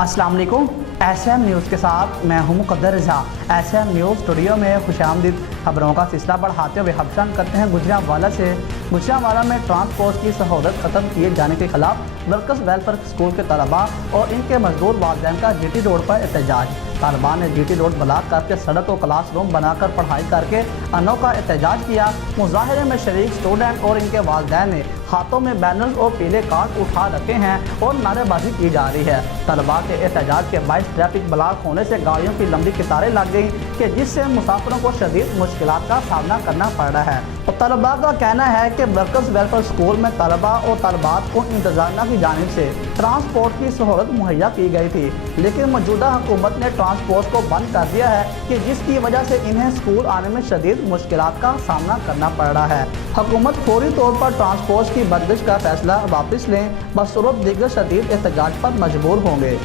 अस्सलाम वालेकुम। SM news के साथ मैं हूं मुक़द्दर रज़ा। SM न्यूज़ स्टूडियो में खुशामदीद। खबरों का सिलसिला बढ़ाते हुए हम शान करते हैं गुजरांवाला से। गुजरांवाला में ट्रांसपोर्ट की सहूलत ख़त्म किए जाने के खिलाफ वर्कर्स वेलफेयर स्कूल के तलबा और इनके मजदूर वालिदैन का GT रोड पर एहतजाज। तलबा ने GT रोड ब्लॉक करके सड़क को क्लास रूम बनाकर पढ़ाई करके अनोखा एहतजाज किया। मुजाहरे में शरीक स्टूडेंट और इनके वालिदैन ने हाथों में बैनर्स और पीले कार्ड उठा रखे हैं और नारेबाजी की जा रही है। तलबा के एहतजाज के बायस ट्रैफिक ब्लॉक होने से गाड़ियों की लंबी कतारें लग गई कि जिससे मुसाफिरों को शदीद मुश्किलात का सामना करना पड़ रहा है। और तलबा का कहना है कि वर्कर्स वेलफेयर स्कूल में तलबा और तलबात को इंतजामिया की जानिब से ट्रांसपोर्ट की सहूलत मुहैया की गई थी, लेकिन मौजूदा हुकूमत ने ट्रांसपोर्ट को बंद कर दिया है कि जिसकी वजह से इन्हें स्कूल आने में शदीद मुश्किलात का सामना करना पड़ रहा है। हुकूमत फौरी तौर पर ट्रांसपोर्ट की बंदिश का फैसला वापस लें, बशर्त दीगर शदीद एहतजाज पर मजबूर होंगे।